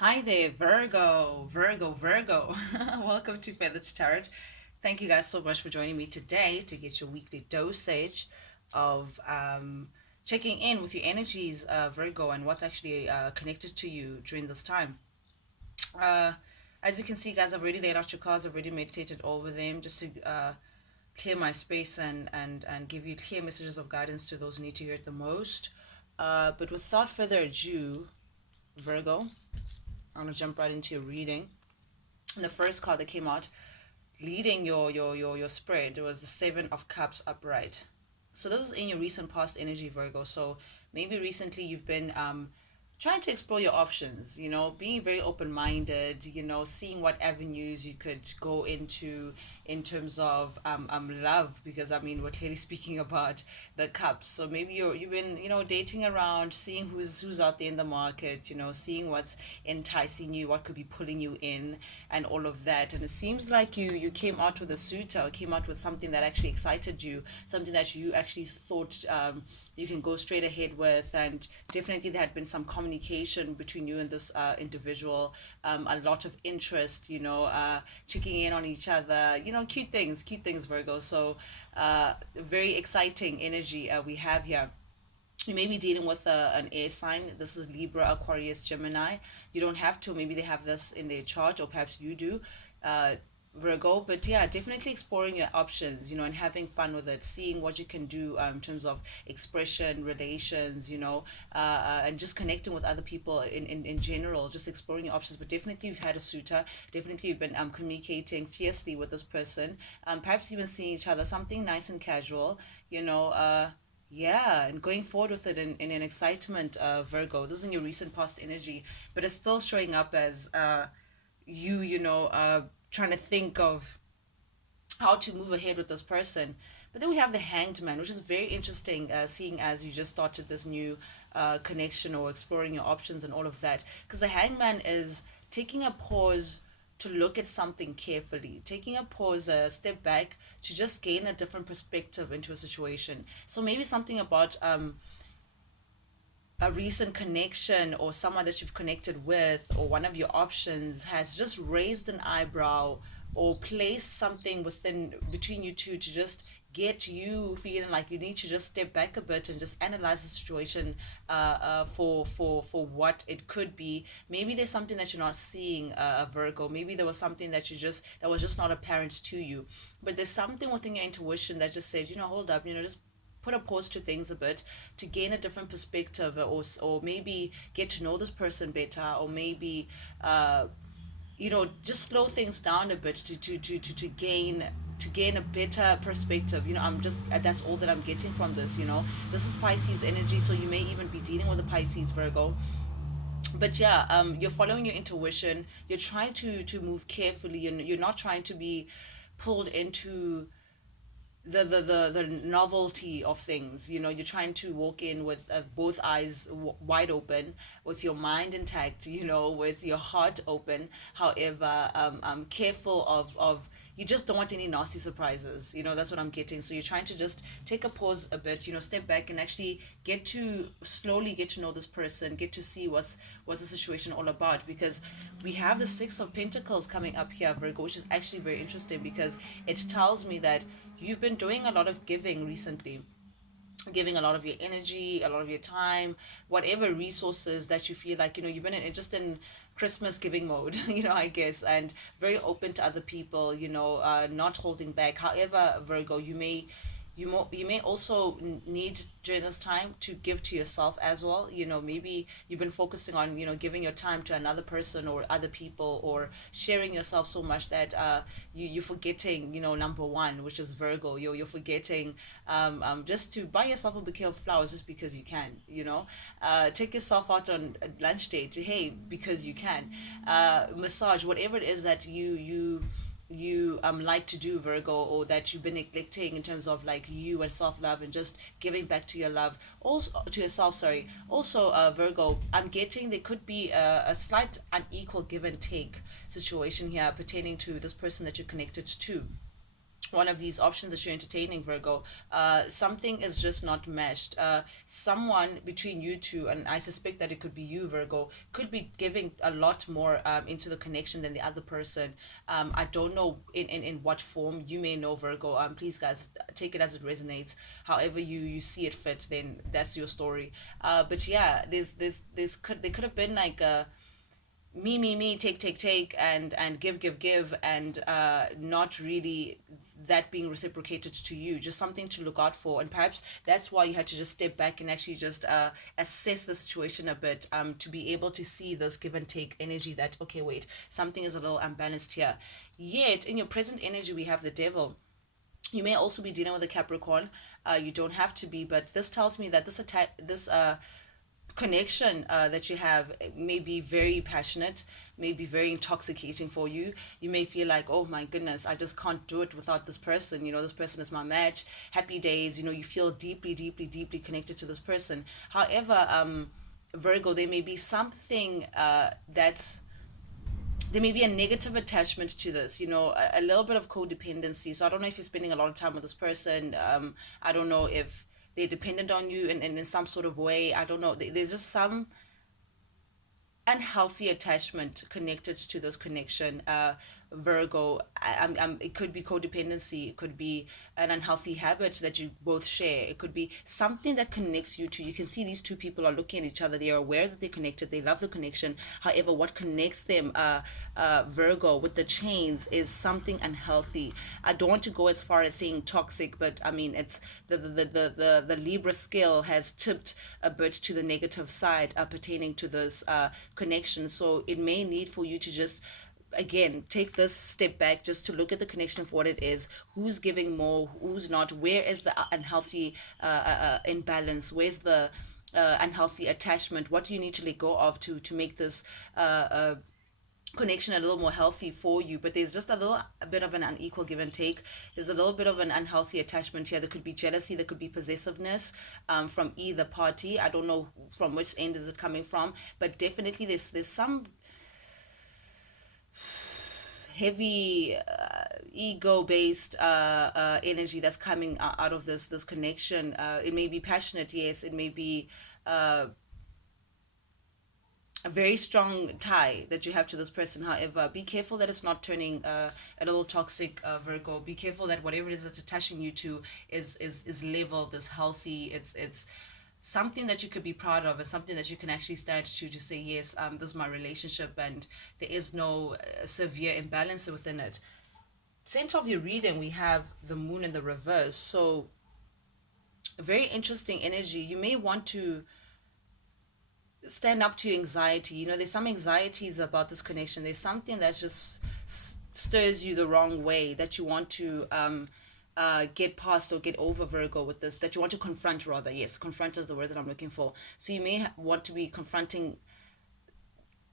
Hi there, Virgo, Virgo, Virgo. Welcome to Feathered Tarot. Thank you guys so much for joining me today to get your weekly dosage of checking in with your energies, Virgo, and what's actually connected to you during this time. Uh, as you can see, guys, I've already laid out your cards, I've already meditated over them just to clear my space and give you clear messages of guidance to those who need to hear it the most. But without further ado, Virgo, I'm gonna jump right into your reading. And the first card that came out, leading your spread, was the Seven of Cups upright. So this is in your recent past energy, Virgo. So maybe recently you've been trying to explore your options, being very open minded, seeing what avenues you could go into in terms of love, because I mean we're clearly speaking about the cups. So maybe you've been, dating around, seeing who's out there in the market, seeing what's enticing you, what could be pulling you in, and all of that. And it seems like you came out with a suitor, or came out with something that actually excited you, something that you actually thought you can go straight ahead with. And definitely there had been some communication between you and this individual, a lot of interest, checking in on each other, cute things, Virgo. So very exciting energy we have here. You may be dealing with an air sign. This is Libra, Aquarius, Gemini. You don't have to. Maybe they have this in their chart, or perhaps you do, uh, Virgo. But yeah, definitely exploring your options, and having fun with it, seeing what you can do in terms of expression, relations, and just connecting with other people in general, just exploring your options. But definitely you've had a suitor. Definitely you've been communicating fiercely with this person. Perhaps even seeing each other, something nice and casual, yeah, and going forward with it in an excitement, Virgo. This is in your recent past energy, but it's still showing up as trying to think of how to move ahead with this person. But then we have the Hanged Man, which is very interesting, seeing as you just started this new connection or exploring your options and all of that. Because the Hangman is taking a pause to look at something carefully, taking a pause, a step back to just gain a different perspective into a situation. So maybe something about a recent connection or someone that you've connected with, or one of your options has just raised an eyebrow or placed something within between you two to just get you feeling like you need to just step back a bit and just analyze the situation for what it could be. Maybe there's something that you're not seeing, Virgo. Maybe there was something that was just not apparent to you, but there's something within your intuition that just said, hold up, just put a pause to things a bit to gain a different perspective, or maybe get to know this person better, or maybe just slow things down a bit to gain a better perspective. I'm just That's all that I'm getting from this. This is Pisces energy, so you may even be dealing with a Pisces, Virgo. But yeah, you're following your intuition, you're trying to move carefully, and you're not trying to be pulled into the novelty of things. You're trying to walk in with both eyes wide open, with your mind intact, with your heart open. However, I'm careful of you just don't want any nasty surprises. That's what I'm getting. So you're trying to just take a pause a bit, step back and actually slowly get to know this person, get to see what's the situation all about. Because we have the Six of Pentacles coming up here, Virgo, which is actually very interesting, because it tells me that you've been doing a lot of giving recently, giving a lot of your energy, a lot of your time, whatever resources that you feel like, you've been just in Christmas giving mode, I guess, and very open to other people, not holding back. However, Virgo, you may also need during this time to give to yourself as well. Maybe you've been focusing on, giving your time to another person or other people, or sharing yourself so much that you're forgetting, number one, which is Virgo. You're forgetting just to buy yourself a bouquet of flowers just because you can. Take yourself out on a lunch date, hey, because you can. Massage, whatever it is that you like to do, Virgo, or that you've been neglecting in terms of like you and self-love, and just giving back to your love, also to yourself, sorry. Also, Virgo, I'm getting there could be a slight unequal give and take situation here pertaining to this person that you're connected to. one of these options that you're entertaining, Virgo, something is just not meshed. Someone between you two, and I suspect that it could be you, Virgo, could be giving a lot more into the connection than the other person. I don't know in what form. You may know, Virgo. Please, guys, take it as it resonates. However you see it fit, then that's your story. But yeah, there could have been like a me, take, and give, and not really that being reciprocated to you, just something to look out for. And perhaps that's why you had to just step back and actually just assess the situation a bit, to be able to see this give and take energy, that okay, wait, something is a little unbalanced here. Yet in your present energy we have the devil. You may also be dealing with a Capricorn. You don't have to be, but this tells me that this connection that you have may be very passionate, may be very intoxicating for you. You may feel like, oh my goodness, I just can't do it without this person. This person is my match. Happy days. You feel deeply, deeply, deeply connected to this person. However, Virgo, there may be something that's there may be a negative attachment to this, a little bit of codependency. So I don't know if you're spending a lot of time with this person. I don't know if they're dependent on you in some sort of way. I don't know. There's just some unhealthy attachment connected to this connection. Virgo, it could be codependency, it could be an unhealthy habit that you both share, it could be something that connects you to. You can see these two people are looking at each other, they are aware that they're connected, they love the connection. However, what connects them, Virgo, with the chains is something unhealthy. I don't want to go as far as saying toxic, but I mean, it's the Libra scale has tipped a bit to the negative side pertaining to this connection. So it may need for you to just again take this step back, just to look at the connection for what it is, who's giving more, who's not, where is the unhealthy imbalance, where's the unhealthy attachment, what do you need to let go of to make this connection a little more healthy for you. But there's just a bit of an unequal give and take. There's a little bit of an unhealthy attachment here. There could be jealousy, there could be possessiveness from either party. I don't know from which end is it coming from, but definitely there's some heavy ego based energy that's coming out of this connection. It may be passionate, yes, it may be a very strong tie that you have to this person. However, be careful that it's not turning a little toxic, Virgo. Be careful that whatever it is that's attaching you to is leveled, is healthy. It's something that you could be proud of, and something that you can actually stand to say, yes, this is my relationship, and there is no severe imbalance within it. Center of your reading, we have the moon in the reverse. So very interesting energy. You may want to stand up to your anxiety. There's some anxieties about this connection. There's something that just stirs you the wrong way, that you want to get past or get over, Virgo, with this, that you want to confront, rather. Yes, confront is the word that I'm looking for. So you may want to be confronting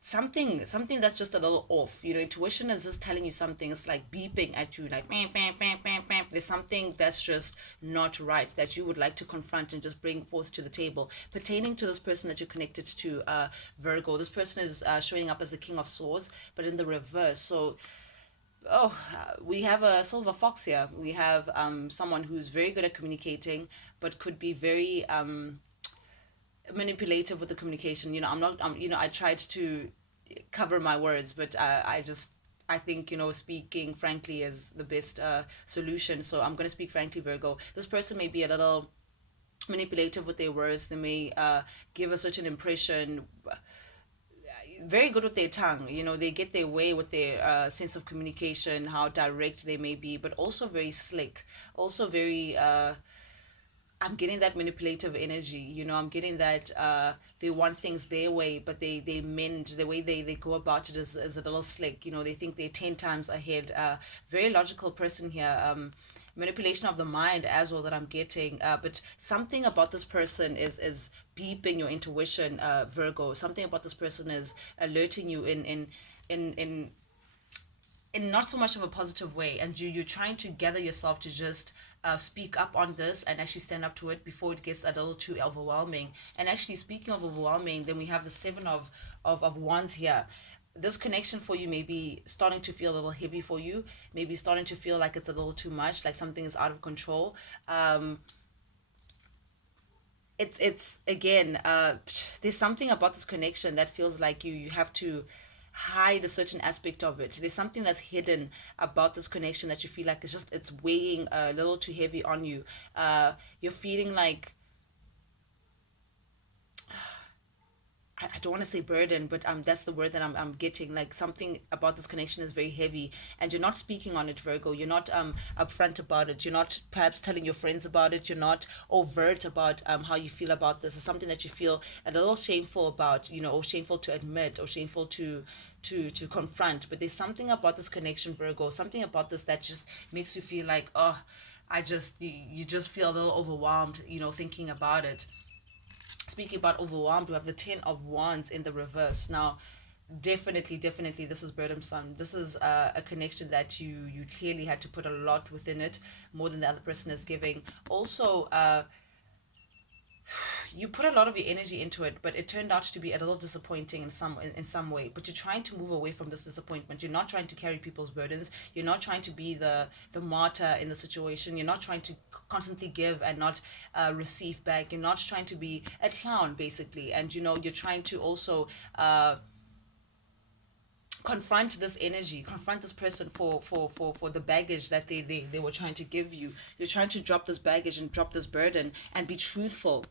something that's just a little off. Intuition is just telling you something. It's like beeping at you, like bam, bam, bam, bam, bam. There's something that's just not right, that you would like to confront and just bring forth to the table pertaining to this person that you're connected to, Virgo. This person is showing up as the King of Swords, but in the reverse. So we have a silver fox here. We have someone who's very good at communicating, but could be very manipulative with the communication. I tried to cover my words, but I think, speaking frankly is the best solution. So I'm going to speak frankly, Virgo. This person may be a little manipulative with their words. They may give a certain impression. Very good with their tongue. They get their way with their sense of communication, how direct they may be, but also very slick, also very I'm getting that manipulative energy. I'm getting that they want things their way, but they mend the way they go about it is a little slick. They think they're 10 times ahead. Very logical person here. Manipulation of the mind as well that I'm getting. But something about this person is beeping your intuition, Virgo. Something about this person is alerting you in not so much of a positive way, and you're trying to gather yourself to just speak up on this and actually stand up to it before it gets a little too overwhelming. And actually, speaking of overwhelming, then we have the seven of wands here. this connection for you may be starting to feel a little heavy for you, maybe starting to feel like it's a little too much, like something is out of control. It's again, there's something about this connection that feels like you have to hide a certain aspect of it. There's something that's hidden about this connection that you feel like it's weighing a little too heavy on you. You're feeling like, I don't want to say burden, but that's the word that I'm getting. Like something about this connection is very heavy, and you're not speaking on it, Virgo. You're not upfront about it. You're not perhaps telling your friends about it. You're not overt about how you feel about this. It's something that you feel a little shameful about, or shameful to admit, or shameful to confront. But there's something about this connection, Virgo. Something about this that just makes you feel like, oh, you just feel a little overwhelmed, thinking about it. Speaking about overwhelmed, we have the 10 of wands in the reverse. Now, definitely this is burdensome. This is a connection that you clearly had to put a lot within it, more than the other person is giving. Also, you put a lot of your energy into it, but it turned out to be a little disappointing in some way. But you're trying to move away from this disappointment. You're not trying to carry people's burdens. You're not trying to be the martyr in the situation. You're not trying to constantly give and not receive back. You're not trying to be a clown, basically. And you're trying to also confront this energy, confront this person for the baggage that they were trying to give you. You're trying to drop this baggage and drop this burden and be truthful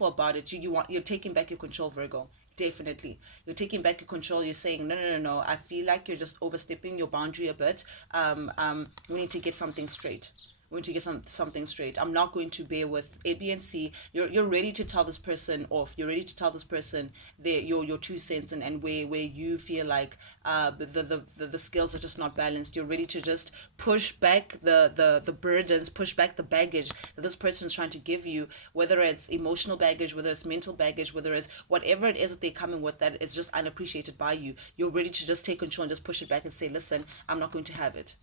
about it. You're taking back your control, Virgo. Definitely, you're taking back your control. You're saying, no, I feel like you're just overstepping your boundary a bit. We need to get something straight. We need to get something straight. I'm not going to bear with A, B, and C. You're ready to tell this person off. You're ready to tell this person your 2 cents, and where you feel like the skills are just not balanced. You're ready to just push back the burdens, push back the baggage that this person is trying to give you, whether it's emotional baggage, whether it's mental baggage, whether it's whatever it is that they're coming with that is just unappreciated by you. You're ready to just take control and just push it back and say, listen, I'm not going to have it.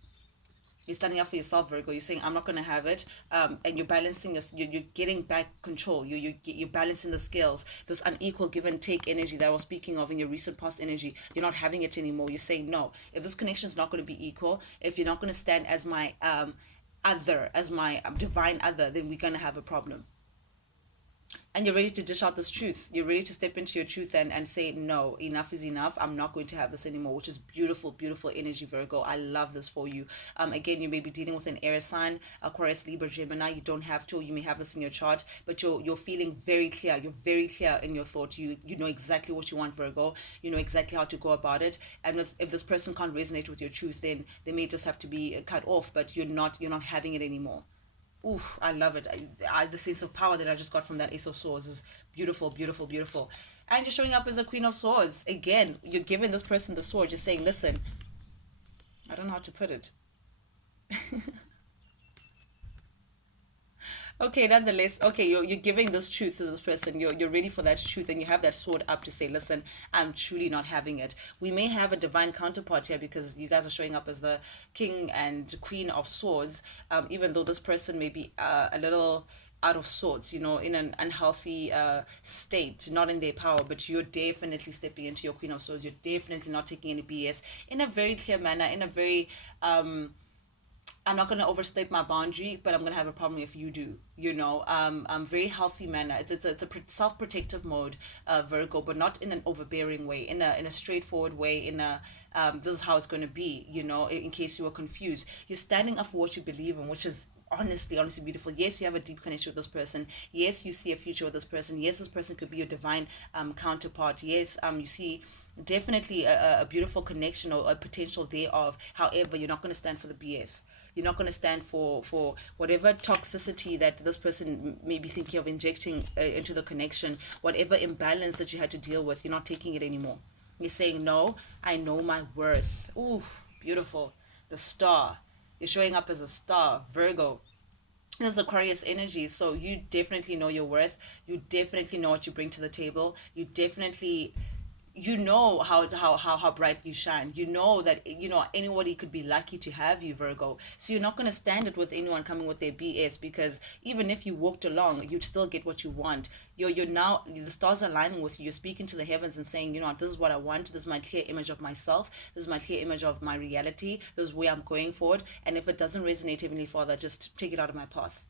You're standing up for yourself, Virgo. You're saying, I'm not going to have it. And you're balancing this. You're getting back control. You're balancing the scales. This unequal give and take energy that I was speaking of in your recent past energy, you're not having it anymore. You're saying, no, if this connection is not going to be equal, if you're not going to stand as my other, as my divine other, then we're going to have a problem. And you're ready to dish out this truth. You're ready to step into your truth and say, no, enough is enough. I'm not going to have this anymore, which is beautiful, beautiful energy, Virgo. I love this for you. Again, you may be dealing with an air sign, Aquarius, Libra, Gemini. You don't have to. You may have this in your chart, but you're feeling very clear. You're very clear in your thought. You know exactly what you want, Virgo. You know exactly how to go about it. And if this person can't resonate with your truth, then they may just have to be cut off. But you're not having it anymore. Oof, I love it. The sense of power that I just got from that Ace of Swords is beautiful, beautiful, beautiful. And you're showing up as the Queen of Swords. Again, you're giving this person the sword. You're saying, listen, I don't know how to put it. Okay, nonetheless, okay, you're giving this truth to this person. You're ready for that truth, and you have that sword up to say, listen, I'm truly not having it. We may have a divine counterpart here because you guys are showing up as the king and queen of swords, even though this person may be a little out of sorts, in an unhealthy state, not in their power, but you're definitely stepping into your Queen of Swords. You're definitely not taking any BS in a very clear manner, in a very I'm not gonna overstep my boundary, but I'm gonna have a problem if you do. Very healthy manner. It's a self protective mode, Virgo, but not in an overbearing way. In a straightforward way. This is how it's gonna be. In case you were confused, you're standing up for what you believe in, which is honestly beautiful. Yes, you have a deep connection with this person. Yes, you see a future with this person. Yes, this person could be your divine counterpart. Yes, you see definitely a beautiful connection or a potential thereof. However, you're not going to stand for the BS. You're not going to stand for whatever toxicity that this person may be thinking of injecting into the connection, whatever imbalance that you had to deal with. You're not taking it anymore. You're saying, no, I know my worth. Ooh, beautiful. The star. You're showing up as a star, Virgo. This is Aquarius energy, so you definitely know your worth. You definitely know what you bring to the table. You definitely you know how bright you shine. You know that, anybody could be lucky to have you, Virgo. So you're not going to stand it with anyone coming with their BS, because even if you walked along, you'd still get what you want. You're now, the stars are aligning with you. You're speaking to the heavens and saying, this is what I want. This is my clear image of myself. This is my clear image of my reality. This is where I'm going forward. And if it doesn't resonate, Heavenly Father, just take it out of my path.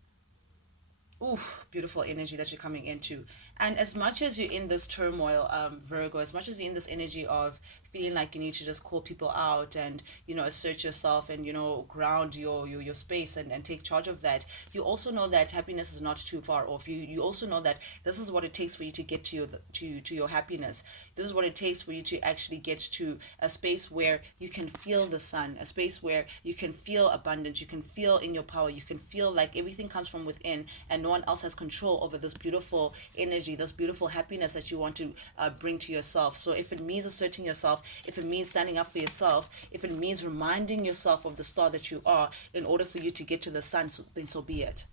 Oof, beautiful energy that you're coming into. And as much as you're in this turmoil, Virgo, as much as you're in this energy of feeling like you need to just call people out and, assert yourself and, ground your space and take charge of that, you also know that happiness is not too far off. You also know that this is what it takes for you to get to your happiness. This is what it takes for you to actually get to a space where you can feel the sun, a space where you can feel abundant, you can feel in your power, you can feel like everything comes from within and no one else has control over this beautiful energy, this beautiful happiness that you want to bring to yourself. So if it means asserting yourself, if it means standing up for yourself, if it means reminding yourself of the star that you are in order for you to get to the sun, then so be it.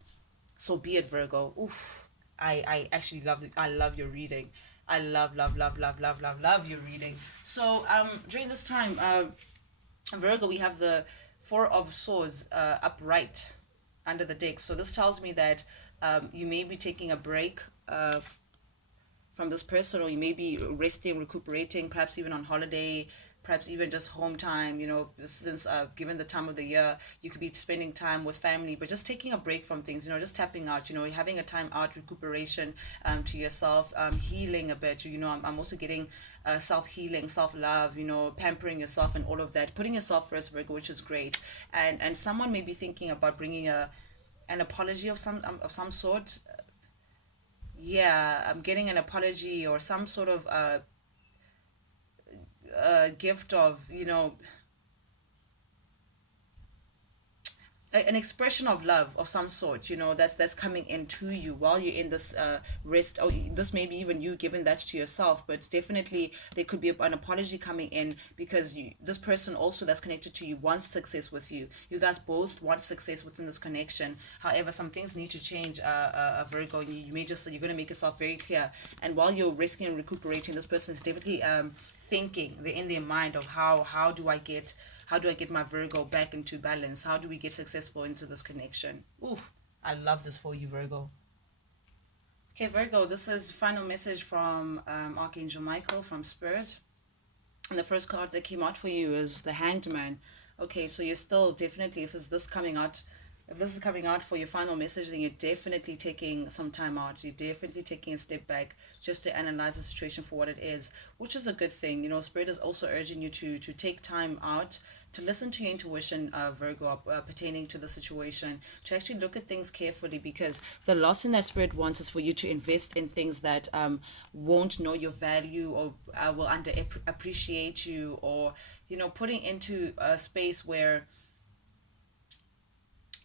So be it, Virgo. Oof. I actually love it. I love your reading. I love your reading. So during this time, Virgo, we have the Four of Swords upright under the deck. So this tells me that you may be taking a break from this person, or you may be resting, recuperating, perhaps even on holiday, perhaps even just home time. Since given the time of the year, you could be spending time with family, but just taking a break from things, just tapping out, having a time out, recuperation, to yourself, healing a bit. I'm also getting self-healing, self-love, pampering yourself and all of that, putting yourself first, Virgo, which is great. And someone may be thinking about bringing an apology of some sort. Yeah, I'm getting an apology or some sort of gift of, an expression of love of some sort, that's coming into you while you're in this rest. Or this may be even you giving that to yourself, but definitely there could be an apology coming in, because this person also that's connected to you wants success with you. You guys both want success within this connection. However, some things need to change, Virgo. You may just, you're going to make yourself very clear, and while you're resting and recuperating, this person is definitely thinking, they're in their mind of how do I get my Virgo back into balance? How do we get successful into this connection? Oof, I love this for you, Virgo. Okay, Virgo, this is final message from Archangel Michael from Spirit. And the first card that came out for you is the Hanged Man. Okay, so you're still definitely, if this is coming out for your final message, then you're definitely taking some time out. You're definitely taking a step back just to analyze the situation for what it is, which is a good thing. Spirit is also urging you to take time out to listen to your intuition, Virgo, pertaining to the situation, to actually look at things carefully, because the last thing that Spirit wants is for you to invest in things that won't know your value, or will under appreciate you, or putting into a space where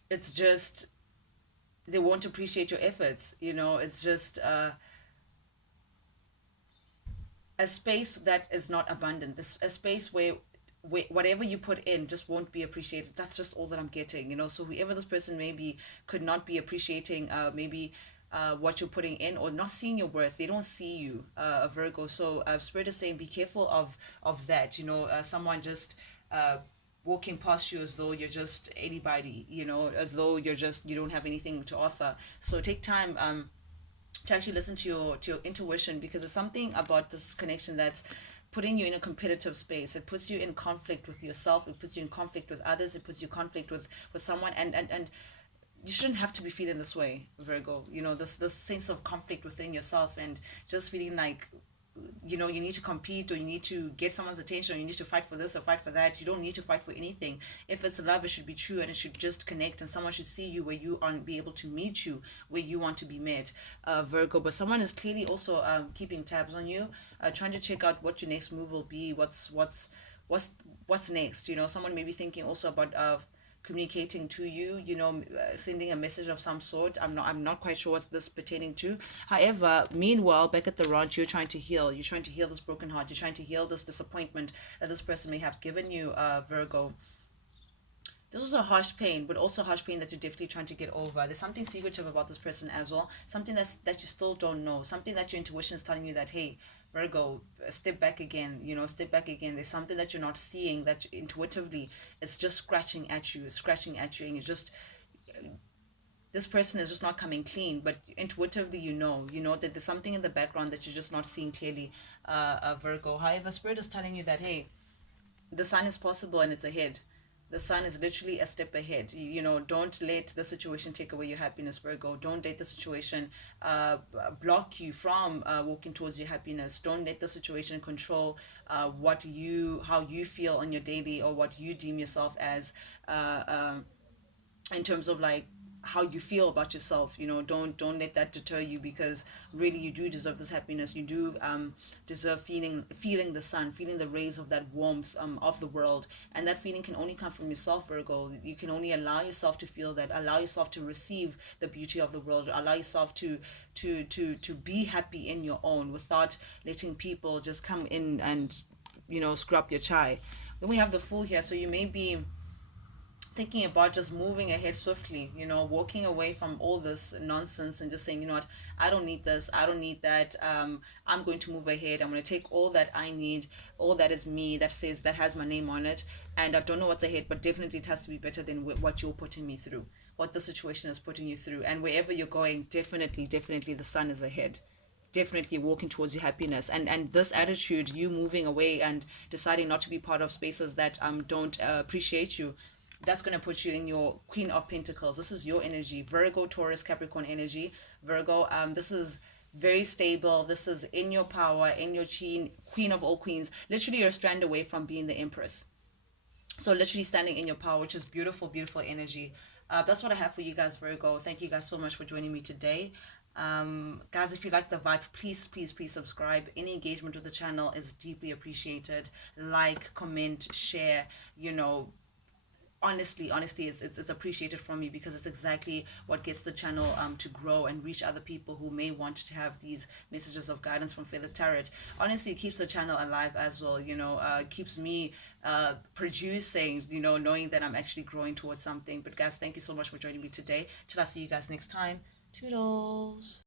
it's just they won't appreciate your efforts. It's just a space that is not abundant. This a space where whatever you put in just won't be appreciated. That's just all that I'm getting. So whoever this person may be could not be appreciating maybe what you're putting in, or not seeing your worth. They don't see you, Virgo. So Spirit is saying be careful of that. Someone just walking past you as though you're just anybody, as though you don't have anything to offer. So take time to actually listen to your intuition, because there's something about this connection that's putting you in a competitive space. It puts you in conflict with yourself, it puts you in conflict with others, it puts you in conflict with someone, and you shouldn't have to be feeling this way, Virgo. This sense of conflict within yourself, and just feeling like you need to compete, or you need to get someone's attention, or you need to fight for this or fight for that. You don't need to fight for anything. If it's love, it should be true, and it should just connect, and someone should see you where you are and be able to meet you where you want to be met, Virgo. But someone is clearly also keeping tabs on you, trying to check out what your next move will be, what's next. Someone may be thinking also about communicating to you, sending a message of some sort. I'm not quite sure what's this pertaining to. However, meanwhile, back at the ranch, you're trying to heal this broken heart, you're trying to heal this disappointment that this person may have given you, Virgo. This was a harsh pain, but also harsh pain that you're definitely trying to get over. There's something secretive about this person as well, something that you still don't know, something that your intuition is telling you that, hey, Virgo, step back again, step back again. There's something that you're not seeing that intuitively it's just scratching at you, and you just, this person is just not coming clean, but intuitively you know that there's something in the background that you're just not seeing clearly, Virgo. However, Spirit is telling you that, hey, the sun is possible and it's ahead. The sun is literally a step ahead. Don't let the situation take away your happiness, Virgo. Don't let the situation block you from walking towards your happiness. Don't let the situation control how you feel on your daily, or what you deem yourself as, in terms of like how you feel about yourself. Don't let that deter you, because really you do deserve this happiness. You do deserve feeling the sun, feeling the rays of that warmth of the world. And that feeling can only come from yourself, Virgo. You can only allow yourself to feel that, allow yourself to receive the beauty of the world, allow yourself to be happy in your own, without letting people just come in and screw up your chai. Then we have the Fool here, so you may be thinking about just moving ahead swiftly, walking away from all this nonsense and just saying, you know what, I don't need this, I don't need that. I'm going to move ahead. I'm going to take all that I need, all that is me, that has my name on it. And I don't know what's ahead, but definitely it has to be better than what you're putting me through, what the situation is putting you through. And wherever you're going, definitely the sun is ahead, definitely walking towards your happiness. And this attitude, you moving away and deciding not to be part of spaces that don't appreciate you, that's going to put you in your Queen of Pentacles. This is your energy, Virgo, Taurus, Capricorn energy. Virgo, this is very stable. This is in your power, in your queen of all queens. Literally, you're a strand away from being the empress. So literally standing in your power, which is beautiful, beautiful energy. That's what I have for you guys, Virgo. Thank you guys so much for joining me today. Guys, if you like the vibe, please subscribe. Any engagement with the channel is deeply appreciated. Like, comment, share, honestly, it's appreciated from me, because it's exactly what gets the channel to grow and reach other people who may want to have these messages of guidance from Feather Tarot. Honestly, it keeps the channel alive as well. Keeps me producing, knowing that I'm actually growing towards something. But guys, thank you so much for joining me today. Till I see you guys next time. Toodles.